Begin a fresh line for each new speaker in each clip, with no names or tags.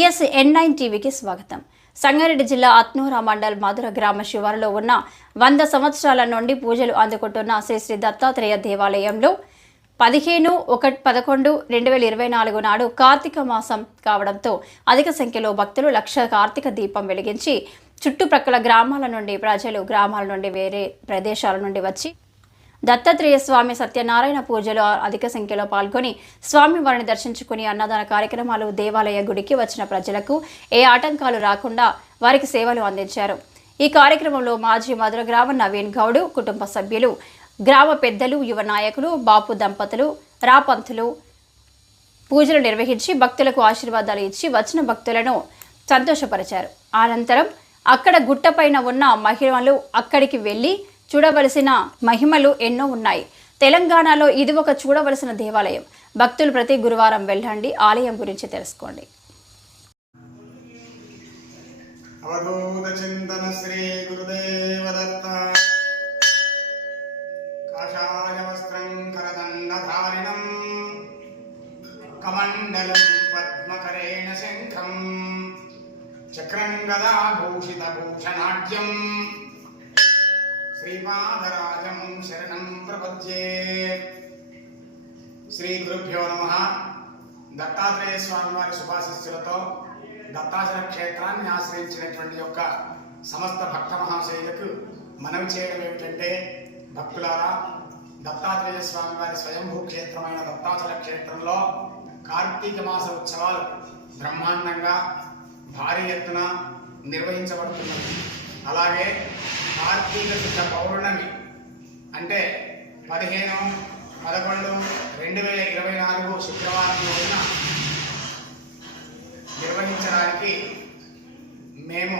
CS ఎన్ nine టీవీకి స్వాగతం. సంగారెడ్డి జిల్లా అత్నూరా మండల్ మధుర గ్రామ శివారులో ఉన్న వంద సంవత్సరాల నుండి పూజలు అందుకుంటున్న శ్రీ శ్రీ దత్తాత్రేయ దేవాలయంలో పదిహేను ఒకటి పదకొండు రెండు వేల ఇరవై నాలుగు నాడు కార్తీక మాసం కావడంతో అధిక సంఖ్యలో భక్తులు లక్ష కార్తీక దీపం వెలిగించి చుట్టుప్రక్కల గ్రామాల నుండి ప్రజలు గ్రామాల నుండి వేరే ప్రదేశాల నుండి వచ్చి దత్తాత్రేయ స్వామి సత్యనారాయణ పూజలో అధిక సంఖ్యలో పాల్గొని స్వామి వారిని దర్శించుకుని అన్నదాన కార్యక్రమాలు దేవాలయ గుడికి వచ్చిన ప్రజలకు ఏ ఆటంకాలు రాకుండా వారికి సేవలు అందించారు. ఈ కార్యక్రమంలో మాజీ మధుర గ్రామ నవీన్ గౌడ్ కుటుంబ సభ్యులు గ్రామ పెద్దలు యువ నాయకులు బాపు దంపతులు రాపంతులు పూజలు నిర్వహించి భక్తులకు ఆశీర్వాదాలు ఇచ్చి వచ్చిన భక్తులను సంతోషపరిచారు. అనంతరం అక్కడ గుట్టపైన ఉన్న మహిళలు అక్కడికి వెళ్ళి చూడవలసిన మహిమలు ఎన్నో ఉన్నాయి. తెలంగాణలో ఇది ఒక చూడవలసిన దేవాలయం. భక్తులు ప్రతి గురువారం వెళ్ళండి. ఆలయం గురించి తెలుసుకోండి.
అవధూత చింతన శ్రీ గురుదేవ కాషాయ వస్త్రం కరదండధారిణం కమండలం పద్మకరేణ శంఖం. చక్రం గదాభూషిత భూషణాఢ్యం శ్రీపాదరాజం శరణం ప్రపద్యే. శ్రీ గురుభ్యో నమ. దత్తాత్రేయ స్వామి వారి శుభాశిస్సులతో దత్తాచల క్షేత్రాన్ని ఆశ్రయించినటువంటి యొక్క సమస్త భక్త మహాశైలకు మనవి చేయడం ఏమిటంటే భక్తులారా దత్తాత్రేయ స్వామి వారి స్వయంభూ క్షేత్రమైన దత్తాచల క్షేత్రంలో కార్తీక మాస ఉత్సవాలు బ్రహ్మాండంగా భారీ ఎత్తున నిర్వహించబడుతున్నది అలాగే కార్తీక శుద్ధ పౌర్ణమి. అంటే పదిహేను పదకొండు రెండు వేల ఇరవై నాలుగు శుక్రవారం రోజున నిర్వహించడానికి మేము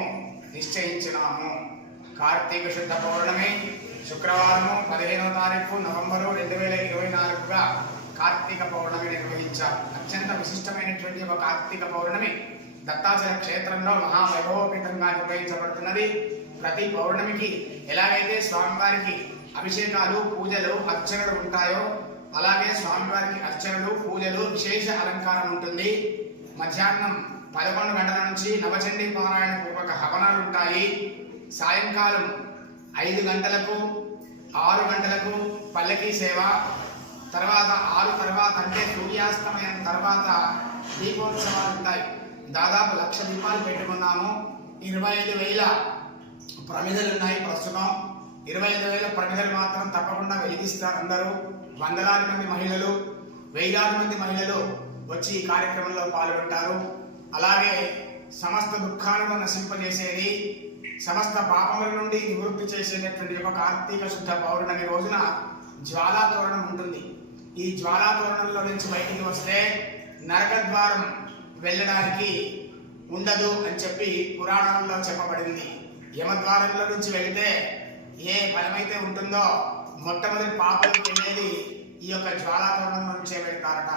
నిశ్చయించినాము. కార్తీక శుద్ధ పౌర్ణమి శుక్రవారము పదిహేనో తారీఖు నవంబరు రెండు వేల ఇరవై నాలుగుగా కార్తీక పౌర్ణమి నిర్వహించాం. అత్యంత విశిష్టమైనటువంటి ఒక కార్తీక పౌర్ణమి దత్తాచల క్షేత్రంలో మహావైభవపీఠంగా నిర్వహించబడుతున్నది. ప్రతి పౌర్ణమికి ఎలాగైతే స్వామివారికి అభిషేకాలు పూజలు అర్చనలు ఉంటాయో అలాగే స్వామివారికి అర్చనలు పూజలు విశేష అలంకారం ఉంటుంది. మధ్యాహ్నం పదకొండు గంటల నుంచి నవచండీ పారాయణ పూర్వక హవనాలు ఉంటాయి. సాయంకాలం ఐదు గంటలకు ఆరు గంటలకు పల్లకీ సేవ. తర్వాత ఆరు తర్వాత అంటే సూర్యాస్తమయం తర్వాత దీపోత్సవాలు ఉంటాయి. దాదాపు లక్ష దీపాలు పెట్టుకున్నాము. ఇరవై ఐదు వేల ప్రమిదలు ఉన్నాయి ప్రస్తుతం. ఇరవై ఐదు వేల ప్రమిదలు మాత్రం తప్పకుండా వెలిగిస్తారు అందరూ. వందలాది మంది మహిళలు వేలాది మంది మహిళలు వచ్చి ఈ కార్యక్రమంలో పాల్గొంటారు. అలాగే సమస్త దుఃఖాలను నశింపజేసేది సమస్త పాపముల నుండి నివృత్తి చేసేటటువంటి ఒక కార్తీక శుద్ధ పౌర్ణమి రోజున జ్వాలా తోరణం ఉంటుంది. ఈ జ్వాలా తోరణంలో నుంచి బయటికి వస్తే నరకద్వారం వెళ్ళడానికి ఉండదు అని చెప్పి పురాణంలో చెప్పబడింది. యమద్వారంలో నుంచి వెళితే ఏ ఫలమైతే ఉంటుందో మొట్టమొదటి పాపలకు వెళ్ళేది ఈ యొక్క జ్వాలాతోరణం నుంచే వెళ్తారట.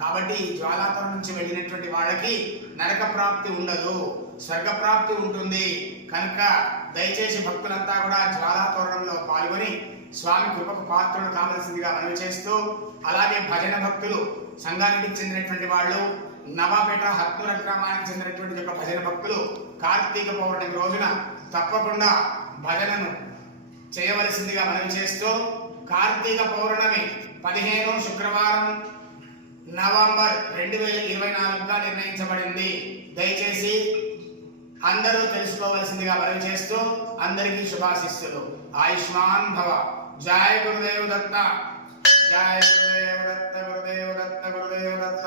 కాబట్టి ఈ జ్వాలాతోరణం నుంచి వెళ్ళినటువంటి వాళ్ళకి నరక ప్రాప్తి ఉండదు. స్వర్గ ప్రాప్తి ఉంటుంది. కనుక దయచేసి భక్తులంతా కూడా జ్వాలాతోరణంలో పాల్గొని స్వామి కృపకు పాత్రలు కావలసిందిగా మనవి చేస్తూ అలాగే భజన భక్తులు సంఘానికి చెందినటువంటి వాళ్ళు నవాపేట హత్నూర గ్రామానికి చెందినటువంటి యొక్క భజన భక్తులు కార్తీక పౌర్ణమి రోజున తప్పకుండా భజనను చేయవలసిందిగా మనం చేస్తూ కార్తీక పౌర్ణమి పదిహేను శుక్రవారం నవంబర్ రెండు వేల ఇరవై నాలుగుగా నిర్ణయించబడింది. దయచేసి అందరూ తెలుసుకోవలసిందిగా మనం చేస్తూ అందరికీ శుభాశిస్తులు ఆయుష్మాన్ భవ. జయ గురుదేవ్ దత్త. జయ గురుదేవ్ దత్త గురుదేవ్ దత్త గురుదేవ్ దత్త.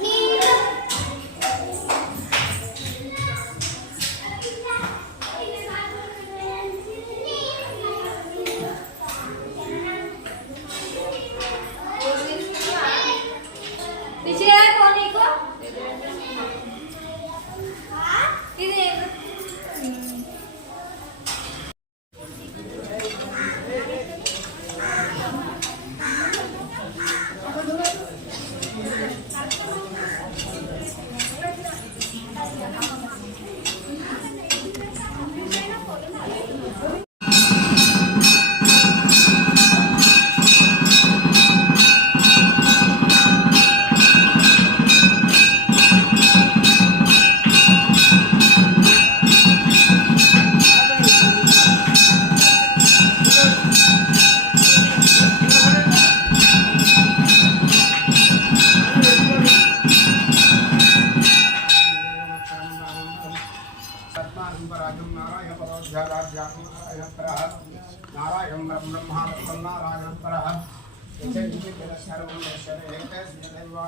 に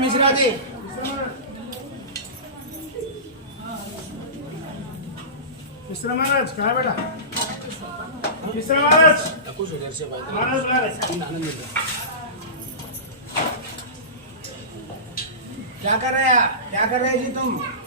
मिश्रा जी.
मिश्र महाराज कहा बेटा? मिश्र महाराज. महाराज बुला
क्या कर रहे हैं? क्या कर रहे जी तुम?